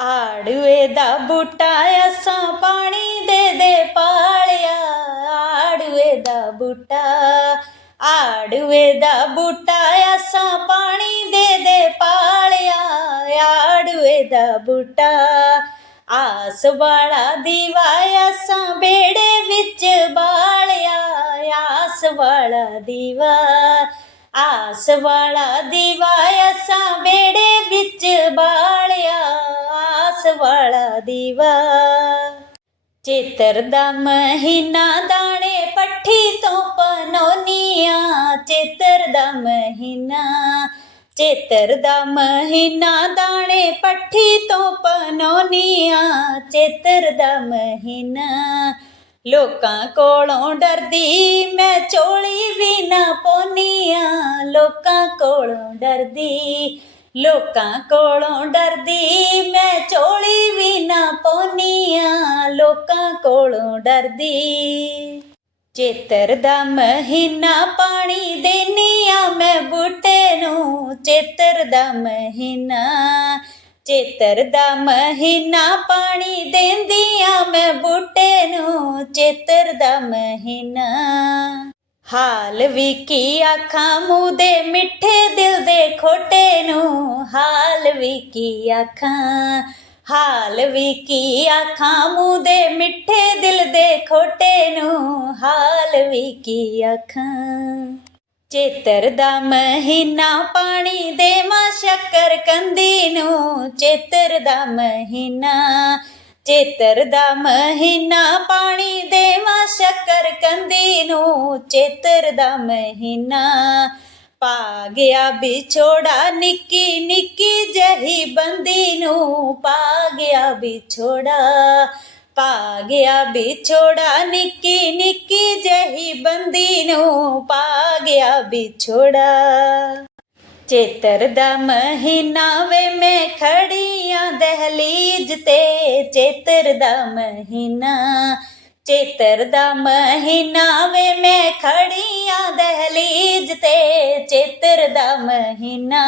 ਆੜੂਏ ਦਾ ਬੂਟਾ ਅਸਾਂ ਪਾਣੀ ਦੇ ਦੇ ਪਾਲਿਆ। ਆੜੂਏ ਦਾ ਬੂਟਾ, ਆੜੂਏ ਦਾ ਬੂਟਾ ਅਸਾਂ ਪਾਣੀ ਦੇ ਦੇ ਪਾਲਿਆ। ਆੜੂਏ ਦਾ ਬੂਟਾ, ਆਸ ਵਾਲਾ ਦੀਵਾ ਅਸਾਂ ਬੇੜੇ ਵਿੱਚ ਬਾਲਿਆ। ਆਸ ਵਾਲਾ ਦੀਵਾ, ਆਸ ਵਾਲਾ ਦੀਵਾ ਅਸਾਂ ਬੇੜੇ ਵਿੱਚ ਬਾਲਿਆ। ਵਾਲਾ ਦੀਵਾ। ਚੇਤਰ ਦਾ ਮਹੀਨਾ ਦਾਣੇ ਪੱਠੀ ਤੋਂ ਪਨੋਨੀਆਂ। ਚੇਤਰ ਦਾ ਮਹੀਨਾ, ਚੇਤਰ ਦਾ ਮਹੀਨਾ ਦਾਣੇ ਪੱਠੀ ਤੋਂ ਪਨੋਨੀਆਂ। ਚੇਤਰ ਦਾ ਮਹੀਨਾ, ਲੋਕਾਂ ਕੋਲੋਂ ਡਰਦੀ ਮੈਂ ਚੋਲੀ ਵੀ ਨਾ ਪੋਨੀਆਂ। ਲੋਕਾਂ ਕੋਲੋਂ ਡਰਦੀ, ਲੋਕਾਂ ਕੋਲੋਂ ਡਰਦੀ ਕੋਲੋਂ ਡਰਦੀ। ਚੇਤਰ ਦਾ ਮਹੀਨਾ ਪਾਣੀ ਦੇਨੀ ਆ ਮੈਂ ਬੂਟੇ ਨੂੰ। ਚੇਤਰ ਦਾ ਮਹੀਨਾ, ਚੇਤਰ ਦਾ ਮਹੀਨਾ ਪਾਣੀ ਦੇਂਦੀ ਆ ਮੈਂ ਬੂਟੇ ਨੂੰ। ਚੇਤਰ ਦਾ ਮਹੀਨਾ, ਹਾਲ ਵੀ ਕੀ ਆਖਾਂ ਮੂੰਹ ਦੇ ਮਿੱਠੇ ਦਿਲ ਦੇ ਖੋਟੇ ਨੂੰ। ਹਾਲ ਵੀ ਕੀ ਆਖਾਂ ਹਾਲ ਵੀ ਕੀ ਆਖਾਂ ਮੂੰਹ ਦੇ ਮਿੱਠੇ ਦਿਲ ਦੇ ਖੋਟੇ ਨੂੰ? ਹਾਲ ਵੀ ਕੀ ਆਖਾਂ? ਚੇਤਰ ਦਾ ਮਹੀਨਾ ਪਾਣੀ ਦੇਵਾਂ ਸ਼ੱਕਰ ਕੰਦੀ ਨੂੰ। ਚੇਤਰ ਦਾ ਮਹੀਨਾ, ਚੇਤਰ ਦਾ ਮਹੀਨਾ ਪਾਣੀ ਦੇਵਾਂ ਸ਼ੱਕਰ ਕੰਦੀ ਨੂੰ। ਚੇਤਰ ਦਾ ਮਹੀਨਾ ਪਾ ਗਿਆ ਵਿਛੋੜਾ, ਨਿੱਕੀ ਨਿੱਕੀ ਜਹੀ ਬੰਦੀ ਨੂੰ ਪਾ ਗਿਆ ਵਿਛੋੜਾ, ਪਾ ਗਿਆ ਵਿਛੋੜਾ, ਨਿੱਕੀ ਨਿੱਕੀ ਜਹੀ ਬੰਦੀ ਨੂੰ ਪਾ ਗਿਆ ਵਿਛੋੜਾ। ਚੇਤਰ ਦਾ ਮਹੀਨਾ ਵੇ ਮੈਂ ਖੜੀਆਂ ਦਹਲੀਜ ਤੇ, ਚੇਤਰ ਦਾ ਮਹੀਨਾ, ਚੇਤਰ ਦਾ ਮਹੀਨਾ ਵੇ ਮੈਂ ਖੜੀ ਕਲੀਜ ਤੇ ਚੇਤਰ ਦਾ ਮਹੀਨਾ।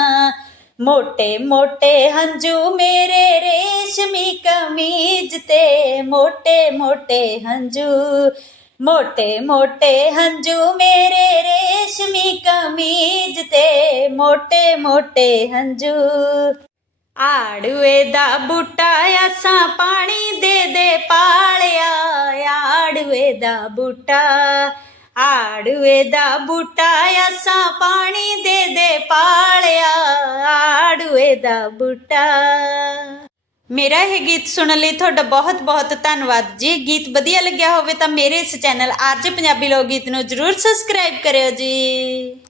ਮੋਟੇ ਮੋਟੇ ਹੰਝੂ ਮੇਰੇ ਰੇਸ਼ਮੀ ਕਮੀਜ਼ ਤੇ। ਮੋਟੇ ਮੋਟੇ ਹੰਝੂ, ਮੋਟੇ ਮੋਟੇ ਹੰਝੂ ਮੇਰੇ ਰੇਸ਼ਮੀ ਕਮੀਜ਼ ਤੇ। ਮੋਟੇ ਮੋਟੇ ਹੰਝੂ। ਆੜੂਏ ਦਾ ਬੂਟਾ ਅਸਾਂ ਪਾਣੀ ਦੇ ਦੇ ਪਾਲਿਆ। ਆੜੂਏ ਦਾ ਬੂਟਾ ਆੜੂਏ ਦਾ ਬੂਟਾ ਅਸਾਂ ਪਾਣੀ ਦੇ ਦੇ ਪਾਲਿਆ। ਆੜੂਏ ਦਾ ਬੂਟਾ। ਮੇਰਾ ਇਹ ਗੀਤ ਸੁਣਨ ਲਈ ਤੁਹਾਡਾ ਬਹੁਤ ਬਹੁਤ ਧੰਨਵਾਦ। ਜੀ ਗੀਤ ਵਧੀਆ ਲੱਗਿਆ ਹੋਵੇ ਤਾਂ ਮੇਰੇ ਇਸ ਚੈਨਲ ਆਰਜੇ ਪੰਜਾਬੀ ਲੋਕ ਗੀਤ ਨੂੰ ਜਰੂਰ ਸਬਸਕ੍ਰਾਈਬ ਕਰਿਓ ਜੀ।